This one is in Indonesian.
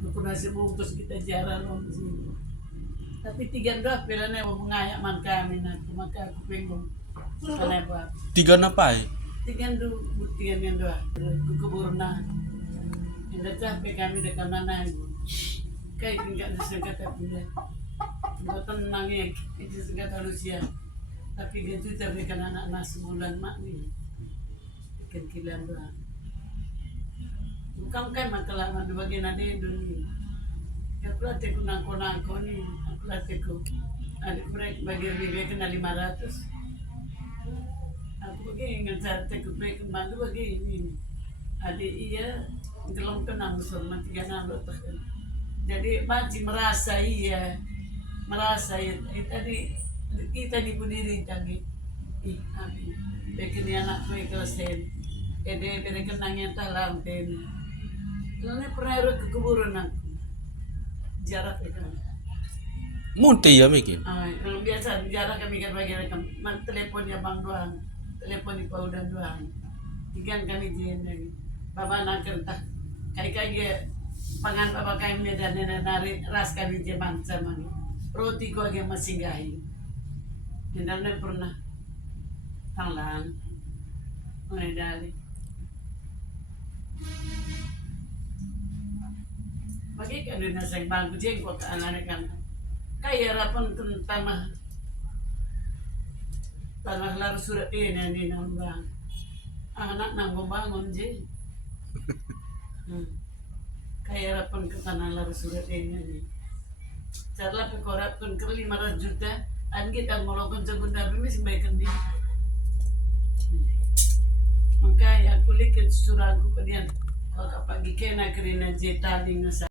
Nung nasi bungkus kita jarang nung sini. Tapi tiga dua pilihnya mau mengayak man kami na kumaka aku pengung. Kalai buat. Tiga na pa eh. Tiga yang dua. Kukubur na. Indah capek kami dekat mana itu. Kayak tinggal disengkat tapi dia. Nggak tenang ya. Itu disengkat Rusia. Tapi gitu tapi kan anak-anak sebulan mak nih. Ikan kilan doang. Bukan kan makalaman di bagian ada dunia. Ya pelatih ku nangko nih, pelatih ku adik mereka bagian biaya kena 500. Aku begini ingat saat ku baik kembali begini. Adik iya gelom kena musuh mati gana lo tekan. Jadi masih merasa iya, tadi kita dibuniri tadi. Abi, bikin anak ku ikhlasin. Ede mereka nangnya talam ten. Lalu pernah ke kuburan aku. Jarak itu. Munti ya mikir. Kalau biasa jarak kami kan bagi rekam. Teleponnya bang doang, telepon di paudan doang. Ikan kami jen lagi. Bapa nak kertas. Kayak pangan bapa kami dan nari ras kami jeman sama ni. Roti ko agak masih gahi. Dan pernah tanglang. Mulai dari. Bagi kan dia nasang bangku jengkok ke anak kan. Kaya rapan tanah lar surat ini di nambang. Anak nang bangun je. Kaya rapan ke tanah lar surat ini. Cara pekorap kan ke 500 juta. An kita ngolokon sebentar ini sebaikan dia. Makanya aku lihat surah aku ke dia. Kalau pagi kena kerina je tali ngasa.